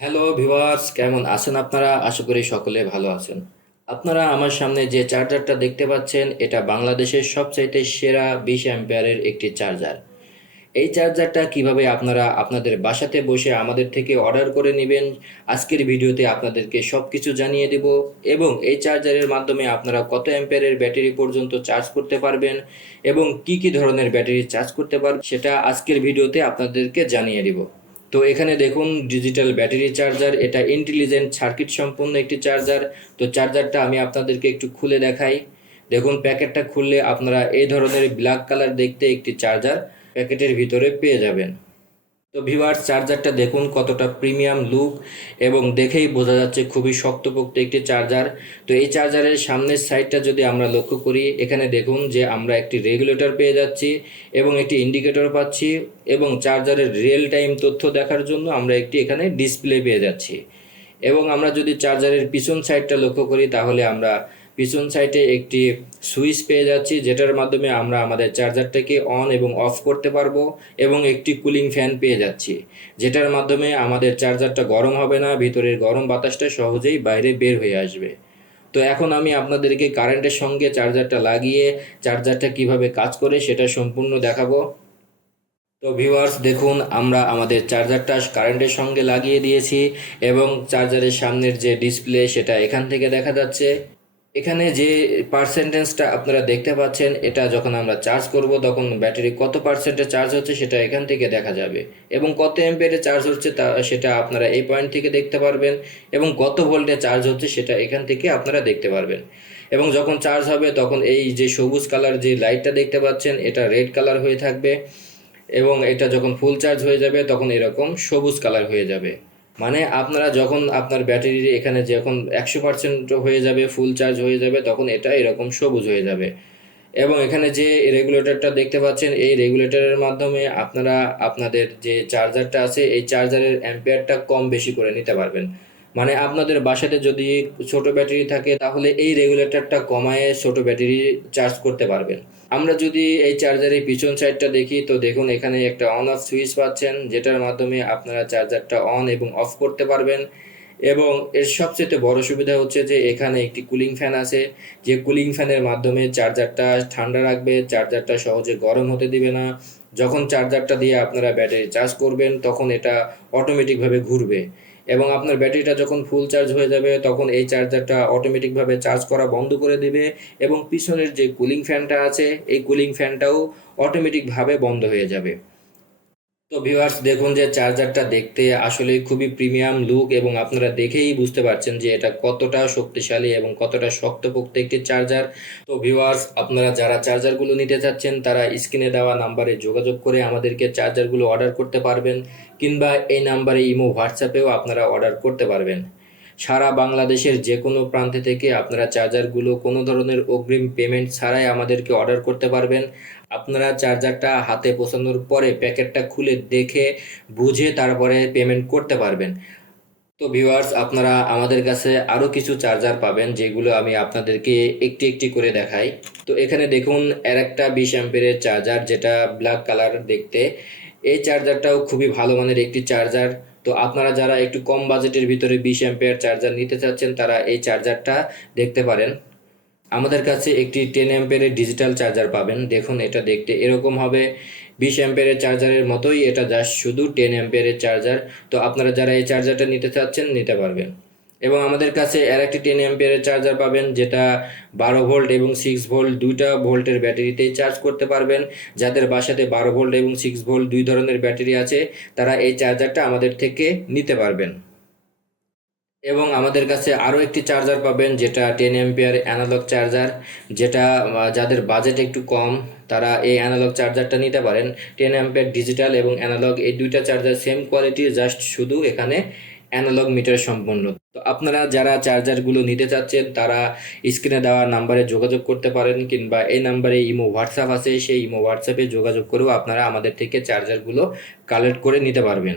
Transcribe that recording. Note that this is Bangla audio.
হ্যালো ভিউয়ার্স কেমন আছেন আপনারা? আশা করি সকলে ভালো আছেন। আপনারা আমার সামনে যে চার্জারটা দেখতে পাচ্ছেন, এটা বাংলাদেশের সবচাইতে সেরা বিশ অ্যাম্পিয়ারের একটি চার্জার এই চার্জারটা কীভাবে আপনারা আপনাদের বাসাতে বসে আমাদের থেকে অর্ডার করে নেবেন, আজকের ভিডিওতে আপনাদেরকে সব কিছু জানিয়ে দেব এবং এই চার্জারের মাধ্যমে আপনারা কত অ্যাম্পিয়ারের ব্যাটারি পর্যন্ত চার্জ করতে পারবেন এবং কি কি ধরনের ব্যাটারি চার্জ করতে পারবেন, সেটা আজকের ভিডিওতে আপনাদেরকে জানিয়ে দেব। তো এখানে দেখুন ডিজিটাল ব্যাটারি চার্জার এটা ইন্টেলিজেন্ট সার্কিট সম্পন্ন একটি চার্জার তো চার্জারটা আমি আপনাদেরকে একটু খুলে দেখাই। দেখুন, প্যাকেটটা খুললে আপনারা এই ধরনের ব্ল্যাক কালার দেখতে একটি চার্জার প্যাকেটের ভিতরে পেয়ে যাবেন। তো ভিউয়ার্স, চার্জারটা দেখুন কতটা প্রিমিয়াম লুক এবং দেখেই বোঝা যাচ্ছে খুবই শক্তপোক্ত একটি চার্জার। তো এই চার্জারের সামনের সাইডটা যদি আমরা লক্ষ্য করি, এখানে দেখুন যে আমরা একটি রেগুলেটর পেয়ে যাচ্ছি এবং একটি ইন্ডিকেটর পাচ্ছি এবং চার্জারের রিয়েল টাইম তথ্য দেখার জন্য আমরা একটি এখানে ডিসপ্লে পেয়ে যাচ্ছি। এবং আমরা যদি চার্জারের পিছন সাইডটা লক্ষ্য করি, তাহলে আমরা পিছন সাইডে একটি সুইচ পেয়ে যাচ্ছি, যেটার মাধ্যমে আমরা আমাদের চার্জারটাকে অন এবং অফ করতে পারব এবং একটি কুলিং ফ্যান পেয়ে যাচ্ছি, যেটার মাধ্যমে আমাদের চার্জারটা গরম হবে না, ভিতরের গরম বাতাসটা সহজেই বাইরে বের হয়ে আসবে। তো এখন আমি আপনাদেরকে কারেন্টের সঙ্গে চার্জারটা লাগিয়ে চার্জারটা কীভাবে কাজ করে সেটা সম্পূর্ণ দেখাবো। তো ভিউয়ার্স দেখুন, আমরা আমাদের চার্জারটা কারেন্টের সঙ্গে লাগিয়ে দিয়েছি এবং চার্জারের সামনের যে ডিসপ্লে সেটা এখান থেকে দেখা যাচ্ছে। এখানে যে পার্সেন্টেজটা আপনারা দেখতে পাচ্ছেন, এটা যখন আমরা চার্জ করব, তখন ব্যাটারি কত পার্সেন্টে চার্জ হচ্ছে সেটা এখান থেকে দেখা যাবে। এবং কত এম্পিয়ারে চার্জ হচ্ছে তা, সেটা আপনারা এই পয়েন্ট থেকে দেখতে পারবেন, এবং কত ভোল্টে চার্জ হচ্ছে সেটা এখান থেকে আপনারা দেখতে পারবেন। এবং যখন চার্জ হবে, তখন এই যে সবুজ কালার যে লাইটটা দেখতে পাচ্ছেন, এটা রেড কালার হয়ে থাকবে, এবং এটা যখন ফুল চার্জ হয়ে যাবে, তখন এরকম সবুজ কালার হয়ে যাবে। মানে আপনারা যখন আপনার ব্যাটারির এখানে যখন একশো পার্সেন্ট হয়ে যাবে ফুল চার্জ হয়ে যাবে, তখন এটা এরকম সবুজ হয়ে যাবে। এবং এখানে যে রেগুলেটরটা দেখতে পাচ্ছেন, এই রেগুলেটরের মাধ্যমে আপনারা আপনাদের যে চার্জারটা আছে, এই চার্জারের অ্যাম্পিয়ারটা কম বেশি করে নিতে পারবেন। মানে আপনাদের বাসাতে যদি ছোট ব্যাটারি থাকে, তাহলে এই রেগুলেটরটা কমায়ে ছোট ব্যাটারি চার্জ করতে পারবেন। আমরা যদি এই চার্জারের পিছন সাইডটা দেখি, তো দেখুন এখানে একটা অন অফ সুইচ পাচ্ছেন, যেটার মাধ্যমে আপনারা চার্জারটা অন এবং অফ করতে পারবেন। এবং এর সবচেয়ে বড় সুবিধা হচ্ছে যে, এখানে একটি কুলিং ফ্যান আছে। যে কুলিং ফ্যানের মাধ্যমে চার্জারটা ঠান্ডা রাখবে চার্জারটা সহজে গরম হতে দিবে না। যখন চার্জারটা দিয়ে আপনারা ব্যাটারি চার্জ করবেন, তখন এটা অটোমেটিকভাবে ঘুরবে। এবং আপনার ব্যাটারিটা যখন ফুল চার্জ হয়ে যাবে, তখন এই চার্জারটা অটোমেটিকভাবে চার্জ করা বন্ধ করে দিবে এবং পিছনের যে কুলিং ফ্যানটা আছে, এই কুলিং ফ্যানটাও অটোমেটিকভাবে বন্ধ হয়ে যাবে। তো ভিউয়ার্স দেখুন যে চার্জারটা দেখতে আসলে খুবই প্রিমিয়াম লুক এবং আপনারা দেখেই বুঝতে পারছেন যে এটা কতটা শক্তিশালী এবং কতটা শক্তপোক্ত একটি চার্জার তো ভিউয়ার্স আপনারা যারা চার্জারগুলো নিতে চাচ্ছেন, তারা স্ক্রিনে দেওয়া নাম্বারে যোগাযোগ করে আমাদেরকে চার্জারগুলো অর্ডার করতে পারবেন কিংবা এই নাম্বারে ইমো হোয়াটসঅ্যাপেও আপনারা অর্ডার করতে পারবেন। সারা বাংলাদেশের যে কোনো প্রান্তে থেকে আপনারা চার্জারগুলো কোনো ধরনের অগ্রিম পেমেন্ট ছাড়াই আমাদেরকে অর্ডার করতে পারবেন। আপনারা চার্জারটা হাতে পৌঁছানোর পরে প্যাকেটটা খুলে দেখে বুঝে তারপরে পেমেন্ট করতে পারবেন। তো ভিউয়ার্স আপনারা আমাদের কাছে আরও কিছু চার্জার পাবেন, যেগুলো আমি আপনাদেরকে একটি একটি করে দেখাই। তো এখানে দেখুন, আর একটা বিশ অ্যাম্পেরের চার্জার, যেটা ব্ল্যাক কালার দেখতে। এই চার্জারটাও খুবই ভালো মানের একটি চার্জার। তো আপনারা যারা একটু কম বাজেটের ভিতরে বিশ অ্যাম্পেয়ার চার্জার নিতে চাচ্ছেন, তারা এই চার্জারটা দেখতে পারেন। আমাদের কাছে একটি টেন অ্যাম্পেয়ারের ডিজিটাল চার্জার পাবেন। দেখুন, এটা দেখতে এরকম হবে। বিশ অ্যাম্পেয়ারের চার্জারের মতোই এটা জাস্ট শুধু টেন অ্যাম্পেয়ারের চার্জার তো আপনারা যারা এই চার্জারটা নিতে চাচ্ছেন, নিতে পারবেন। এবং আমাদের কাছে আর একটি টেন অ্যাম্পিয়ারের চার্জার পাবেন, যেটা বারো ভোল্ট এবং সিক্স ভোল্ট দুইটা ভোল্টের ব্যাটারিতেই চার্জ করতে পারবেন। যাদের বাসাতে বারো ভোল্ট এবং সিক্স ভোল্ট দুই ধরনের ব্যাটারি আছে, তারা এই চার্জারটা আমাদের থেকে নিতে পারবেন। এবং আমাদের কাছে আরও একটি চার্জার পাবেন, যেটা টেন এম্পিয়ার অ্যানালগ চার্জার যেটা যাদের বাজেট একটু কম, তারা এই অ্যানালগ চার্জারটা নিতে পারেন। টেন অ্যাম্পিয়ার ডিজিটাল এবং অ্যানালগ এই দুইটা চার্জার সেম কোয়ালিটির জাস্ট শুধু এখানে অ্যানালগ মিটার সম্পন্ন। তো আপনারা যারা চার্জারগুলো নিতে চাচ্ছেন, তারা স্ক্রিনে দেওয়া নাম্বারে যোগাযোগ করতে পারেন, কিংবা এই নাম্বারে ইমো হোয়াটসঅ্যাপ আছে, সেই ইমো হোয়াটসঅ্যাপে যোগাযোগ করেও আপনারা আমাদের থেকে চার্জারগুলো কালেক্ট করে নিতে পারবেন।